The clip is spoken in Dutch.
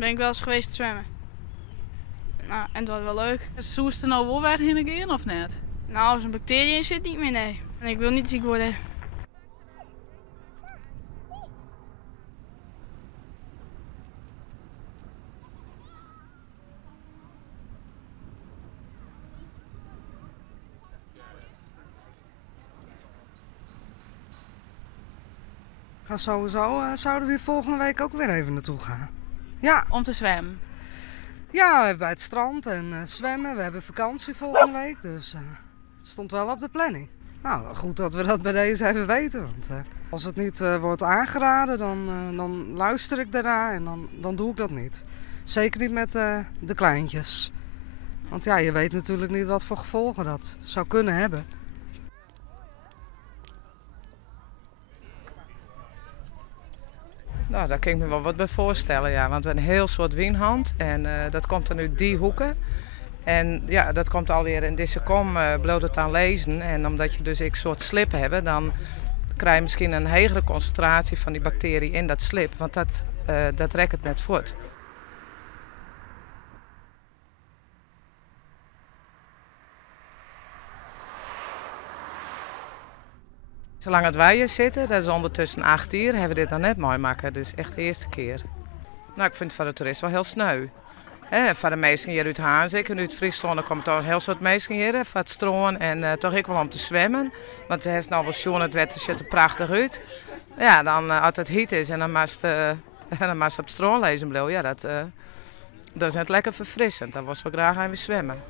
Ben ik wel eens geweest zwemmen. Nou, en het was wel leuk. Zoest er nou wel weer heen gaan of net? Nou, als een bacterie in zit, niet meer, nee. En ik wil niet ziek worden. Sowieso zouden we hier volgende week ook weer even naartoe gaan. Ja, Om te zwemmen. ja, we hebben bij het strand en zwemmen. We hebben vakantie volgende week, dus het stond wel op de planning. Nou, goed dat we dat bij deze even weten. Want als het niet wordt aangeraden, dan luister ik daarna en dan doe ik dat niet. Zeker niet met de kleintjes. Want ja, je weet natuurlijk niet wat voor gevolgen dat zou kunnen hebben. Nou, daar kan ik me wel wat bij voorstellen, ja. Want we hebben een heel soort wienhand en dat komt er nu die hoeken. En ja, dat komt alweer in deze kom bloot het aan lezen. En omdat je dus een soort slip hebt, dan krijg je misschien een hogere concentratie van die bacterie in dat slip. Want dat rekt het net voort. Zolang het wij hier zitten, dat is ondertussen 8 uur, hebben we dit nog net mooi maken. Dus echt de eerste keer. Nou, ik vind het voor de toerist wel heel sneu. Voor de meesten hier uit Haanzik en uit Friesland er komen toch een heel soort mensen hier. Voor het stroom en toch ik wel om te zwemmen. Want het is nou wel schoon, het wetter ziet er prachtig uit. Ja, dan als het heet is en dan moest op het stroom lezen blijven, ja, dat is net lekker verfrissend. Dan was we graag even zwemmen.